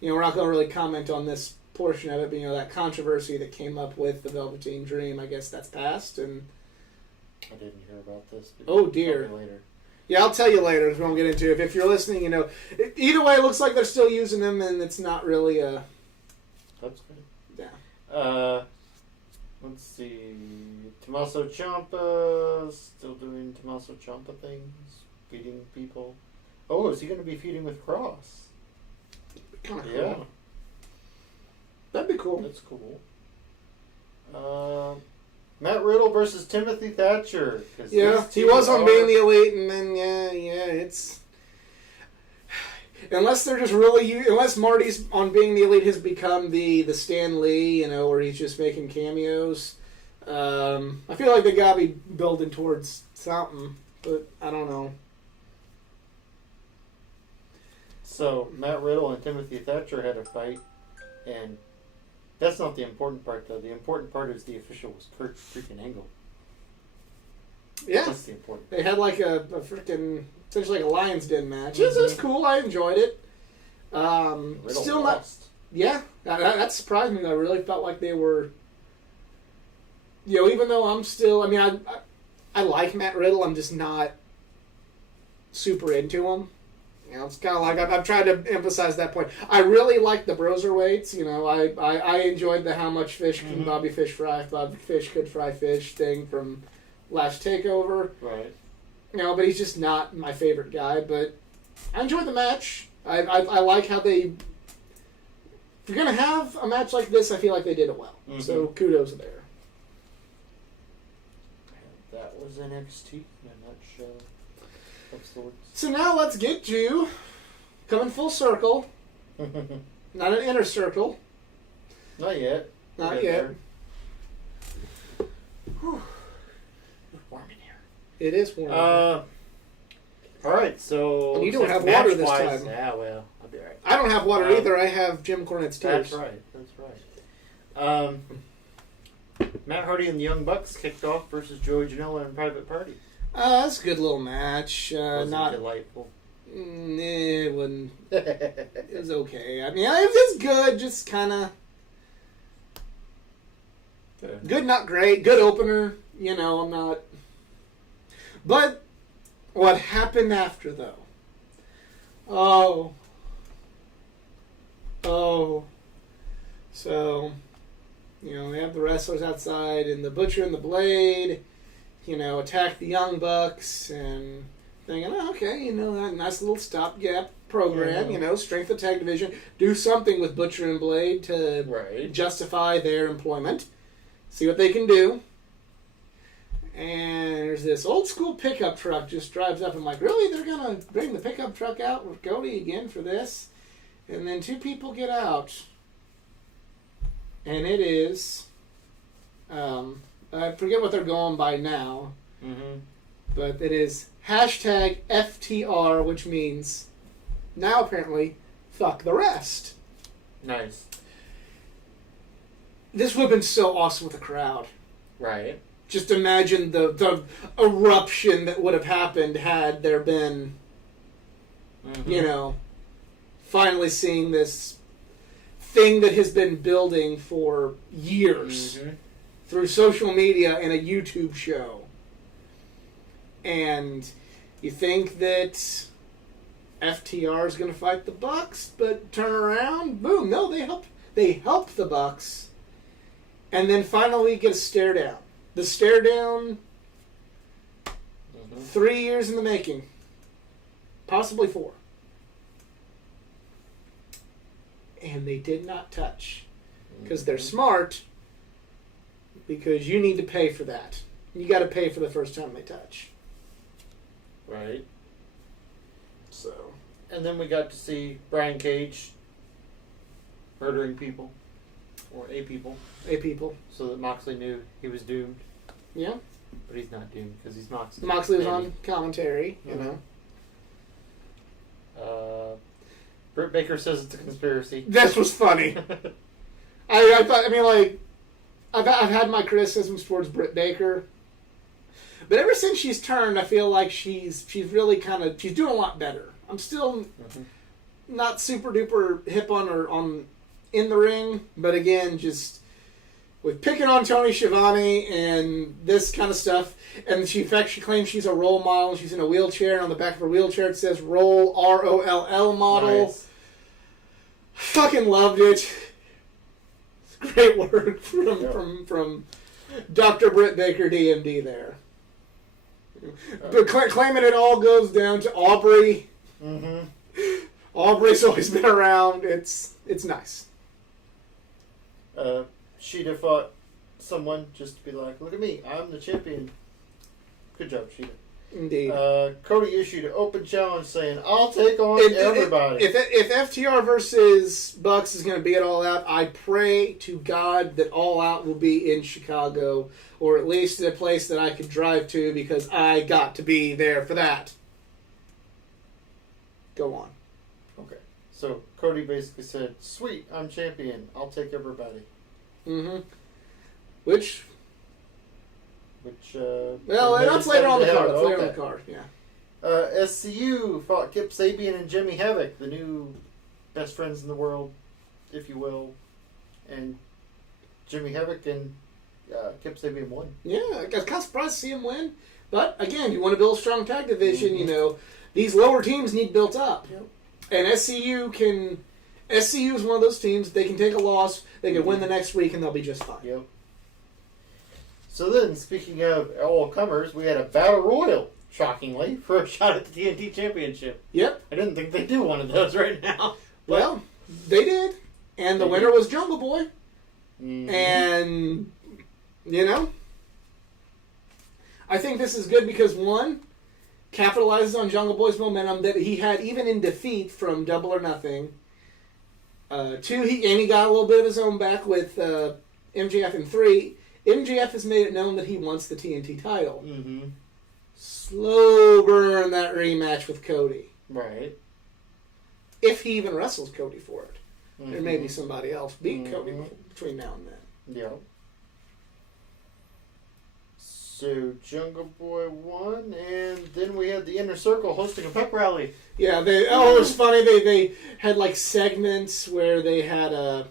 we're not going to really comment on this portion of it, but, that controversy that came up with the Velveteen Dream, I guess that's passed, and... I didn't hear about this. Oh, dear. Later. Yeah, I'll tell you later. We won't get into it. If you're listening, either way, it looks like they're still using them, and it's not really a... That's good. Yeah. Let's see. Tommaso Ciampa still doing Tommaso Ciampa things, beating people. Oh, is he going to be feuding with Cross? Kind of cool. Yeah. That'd be cool. That's cool. Matt Riddle versus Timothy Thatcher. Yeah, he was on Being the Elite, and then it's unless they're just really unless Marty's on Being the Elite has become the Stan Lee, where he's just making cameos. I feel like they gotta be building towards something, but I don't know. So Matt Riddle and Timothy Thatcher had a fight. And that's not the important part, though. The important part is the official was Kurt freaking Angle. Yeah. That's the important part. They had like a freaking, essentially like a Lion's Den match. It was cool. I enjoyed it. Still lost. Yeah. That surprised me. I really felt like they were, even though I'm still, I like Matt Riddle, I'm just not super into him. It's kind of like I've tried to emphasize that point. I really like the Broserweights. I enjoyed the how much fish can Bobby Fish fry if Bobby Fish could fry fish thing from last takeover. Right. But he's just not my favorite guy. But I enjoyed the match. I like how they. If you're gonna have a match like this, I feel like they did it well. Mm-hmm. So kudos there. That was NXT in a nutshell. Of sorts. So now let's get to coming full circle. Not an inner circle. Not yet. Not yet. It's warm in here. It is warm. All right, so and you don't have water this time. time. Yeah, well, I'll be all right. I don't have water either. I have Jim Cornette's tears. That's right. Matt Hardy and the Young Bucks kicked off versus Joey Janela and Private Party. That's a good little match. Not delightful. It wasn't. It was okay. It was good. Just kind of good, not great. Good opener. I'm not. But what happened after, though? Oh. So, they have the wrestlers outside, and the Butcher and the Blade. Attack the Young Bucks and thinking, okay, that nice little stopgap program, strength of tag division, do something with Butcher and Blade to justify their employment, see what they can do. And there's this old school pickup truck just drives up. I'm like, really? They're going to bring the pickup truck out with Cody again for this? And then two people get out. And it is... I forget what they're going by now, but it is hashtag FTR, which means now apparently fuck the rest. Nice. This would have been so awesome with a crowd. Right. Just imagine the eruption that would have happened had there been, finally seeing this thing that has been building for years. Through social media and a YouTube show. And you think that FTR is going to fight the Bucks, but turn around, boom, no, they help the Bucks. And then finally get a stare down. The stare down, 3 years in the making. Possibly 4. And they did not touch. Because they're smart. Because you need to pay for that. You got to pay for the first time they touch. Right. So. And then we got to see Brian Cage murdering people. Or a people. So that Moxley knew he was doomed. Yeah. But he's not doomed because he's Moxley. Moxley was on commentary, Britt Baker says it's a conspiracy. This was funny. I thought, I've had my criticisms towards Britt Baker, but ever since she's turned, I feel like she's really she's doing a lot better. I'm still not super duper hip on her in the ring, but again, just with picking on Tony Schiavone and this kind of stuff, and she claims she's a role model. She's in a wheelchair, and on the back of her wheelchair it says "Roll ROLL model." Nice. Fucking loved it. Great work from Dr. Britt Baker, DMD there. But claiming it all goes down to Aubrey. Aubrey's always been around. It's nice. Sheeta fought someone just to be like, look at me, I'm the champion. Good job, Sheeta. Indeed. Cody issued an open challenge saying, I'll take on everybody. If FTR versus Bucks is going to be at All Out, I pray to God that All Out will be in Chicago, or at least a place that I could drive to, because I got to be there for that. Go on. Okay. So Cody basically said, "Sweet, I'm champion. I'll take everybody." Mm-hmm. Which well, that's later on the card. That's later on the card. Yeah. SCU fought Kip Sabian and Jimmy Havoc, the new best friends in the world, if you will, and Jimmy Havoc and Kip Sabian won. Yeah, I was kind of surprised to see him win. But again, you want to build a strong tag division. You know, these lower teams need built up, and SCU is one of those teams. They can take a loss, they can win the next week, and they'll be just fine. Yep. So then, speaking of all comers, we had a battle royal. Shockingly, for a shot at the TNT Championship. Yep. I didn't think they'd do one of those right now. Well, they did. And the winner was Jungle Boy. Mm-hmm. And, you know, I think this is good because, one, capitalizes on Jungle Boy's momentum that he had even in defeat from Double or Nothing. Two, he got a little bit of his own back with MJF. And three, MJF has made it known that he wants the TNT title. Mm-hmm. Slow burn that rematch with Cody. Right. If he even wrestles Cody for it. Mm-hmm. There may be somebody else beat Cody between now and then. Yeah. So Jungle Boy won, and then we had the Inner Circle hosting a pep rally. Yeah, it was funny. They had like segments where they had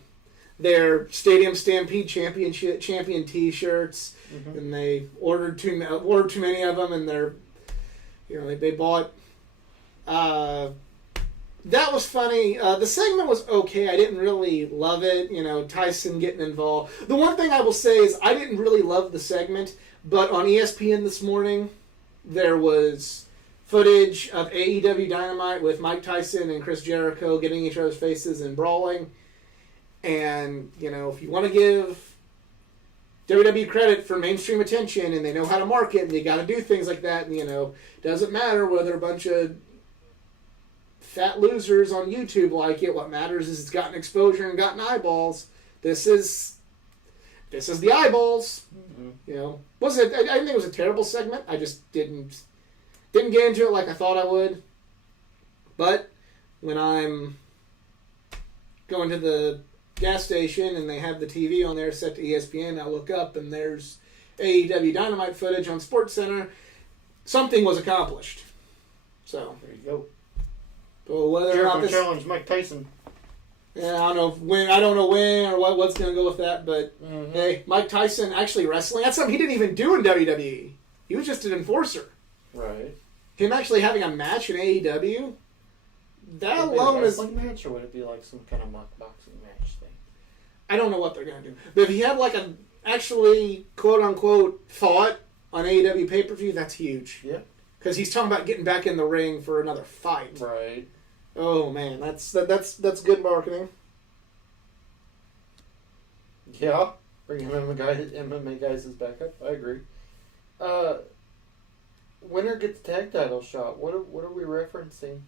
their Stadium Stampede champion T-shirts, and they ordered too many of them, and they bought. That was funny. The segment was okay. I didn't really love it. You know, Tyson getting involved. The one thing I will say is I didn't really love the segment, but on ESPN this morning there was footage of AEW Dynamite with Mike Tyson and Chris Jericho getting each other's faces and brawling. And, you know, if you want to give WWE credit for mainstream attention and they know how to market and they got to do things like that, and, you know, doesn't matter whether a bunch of fat losers on YouTube like it. What matters is it's gotten exposure and gotten eyeballs. This is the eyeballs. Mm-hmm. You know, I didn't think it was a terrible segment. I just didn't get into it like I thought I would. But when I'm going to the gas station and they have the TV on there set to ESPN, I look up and there's AEW Dynamite footage on SportsCenter. Something was accomplished. So there you go. So whether or not this challenge Mike Tyson. Yeah, I don't know when or what's going to go with that, but hey, Mike Tyson actually wrestling. That's something he didn't even do in WWE. He was just an enforcer. Right. Him actually having a match in AEW. That alone is. Would it be a wrestling match, or would it be like some kind of mock boxing match thing? I don't know what they're going to do. But if he had like a actually quote unquote fought on AEW pay per view, that's huge. Yeah. Because he's talking about getting back in the ring for another fight. Right. Oh man, that's good marketing. Yeah, bringing MMA guys as backup. I agree. Winner gets tag title shot. What are we referencing?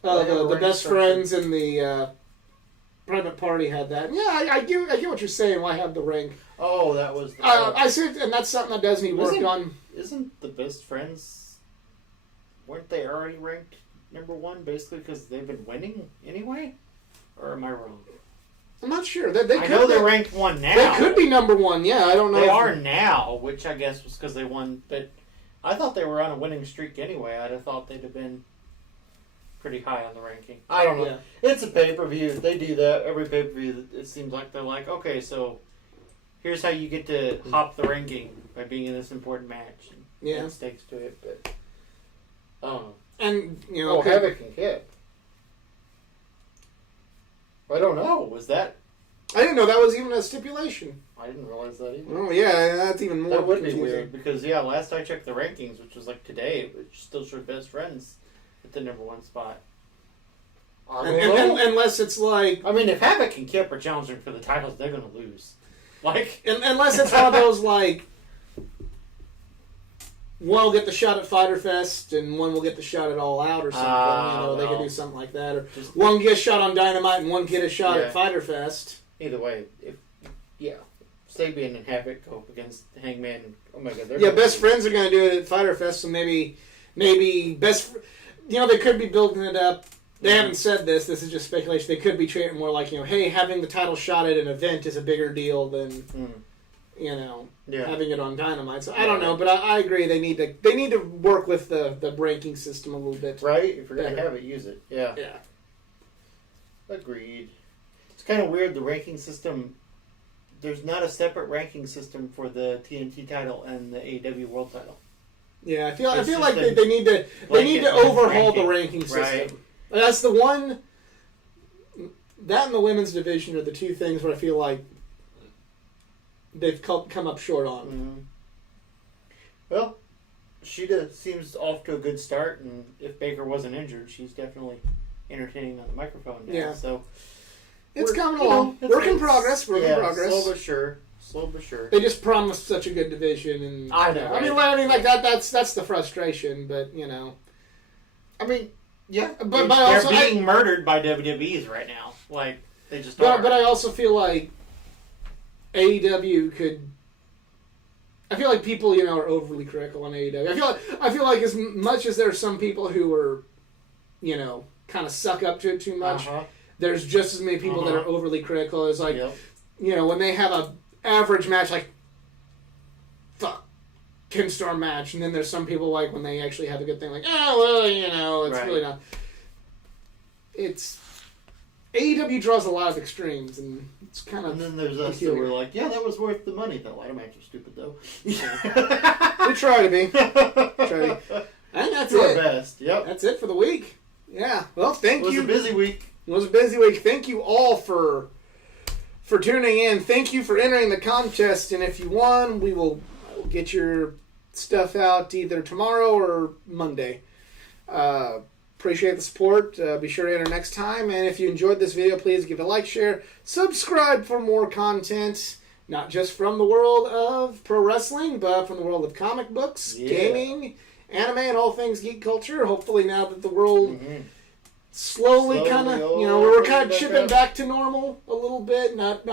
The best friends and the private party had that. Yeah, I get what you're saying. Why have the ring? Oh, that was. I see, and that's something that does need work on. Isn't the best friends? Weren't they already ranked number one, basically because they've been winning anyway? Or am I wrong? I'm not sure. I know they're ranked one now. They could be number one. Yeah, I don't know. They are now, which I guess was because they won. But I thought they were on a winning streak anyway. I'd have thought they'd have been pretty high on the ranking. I don't know. Yeah. It's a pay-per-view. They do that every pay-per-view. It seems like they're like, okay, so here's how you get to hop the ranking by being in this important match. And yeah, stakes to it, but and you know, Havoc and Kip. I don't know. Was that? I didn't know that was even a stipulation. I didn't realize that either. Oh yeah, that's even more. That would be weird because last I checked the rankings, which was like today, it still showed best friends at the number one spot. Unless it's like, I mean, if Havoc and Kip are challenging for the titles, they're going to lose. Like, unless it's one of those like, one will get the shot at Fyter Fest and one will get the shot at All Out or something. They could do something like that, or just one get a shot on Dynamite and one get a shot at Fyter Fest. Either way, Sabian and Havoc go up against Hangman. And, oh my God, best friends are going to do it at Fyter Fest, so maybe best. You know, they could be building it up they haven't said this. This is just speculation. They could be treating it more like, hey, having the title shot at an event is a bigger deal than, having it on Dynamite. So I don't know, but I agree. They need to work with the ranking system a little bit. Right? If you're gonna have it, use it. Yeah. Yeah. Agreed. It's kind of weird. The ranking system. There's not a separate ranking system for the TNT title and the AEW World title. Yeah, I feel like they need to overhaul the ranking system. Right. That's the one. That and the women's division are the two things where I feel like they've come up short on. Mm-hmm. Well, Shida seems off to a good start, and if Baker wasn't injured, she's definitely entertaining on the microphone now. Yeah. So it's coming along. Work in progress. Slow but sure. They just promised such a good division, and I know. I mean, like that's the frustration, but I mean, yeah, but they're also being murdered by WWE's right now. Like they just are. But I also feel like AEW could. I feel like people, are overly critical on AEW. I feel like as much as there are some people who are, kind of suck up to it too much. There's just as many people that are overly critical. It's like, when they have a average match, like, Ken-Star match, and then there's some people like when they actually have a good thing, like, it's really not. It's AEW draws a lot of extremes, and it's kind of. And then there's us that were like, that was worth the money. The ladder match was stupid though. We try to be. And that's Do our it. best. Yep. That's it for the week. Yeah. Well, thank you. It was a busy week. It was a busy week. Thank you all for tuning in. Thank you for entering the contest. And if you won, I will get your stuff out either tomorrow or Monday. Appreciate the support. Be sure to enter next time. And if you enjoyed this video, please give it a like, share, subscribe for more content. Not just from the world of pro wrestling, but from the world of comic books, gaming, anime, and all things geek culture. Hopefully now that the world slowly kind of, we're kind of chipping back to normal a little bit. Not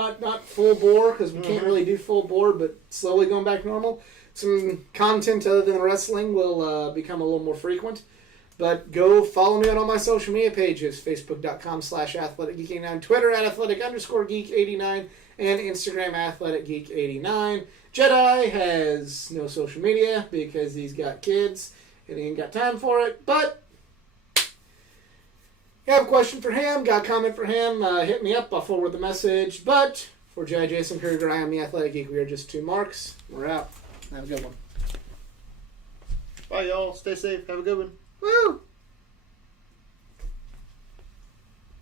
full bore, because we can't really do full bore, but slowly going back to normal. Some content other than wrestling will become a little more frequent. But go follow me on all my social media pages, Facebook.com/AthleticGeek89, Twitter @Athletic_Geek89, and Instagram @AthleticGeek89. Jedi has no social media because he's got kids and he ain't got time for it. But you have a question for him, got a comment for him, hit me up, I'll forward the message. But for Jedi Jason Kruger, I am the Athletic Geek. We are just two marks. We're out. Have a good one. Bye, y'all. Stay safe. Have a good one. Woo!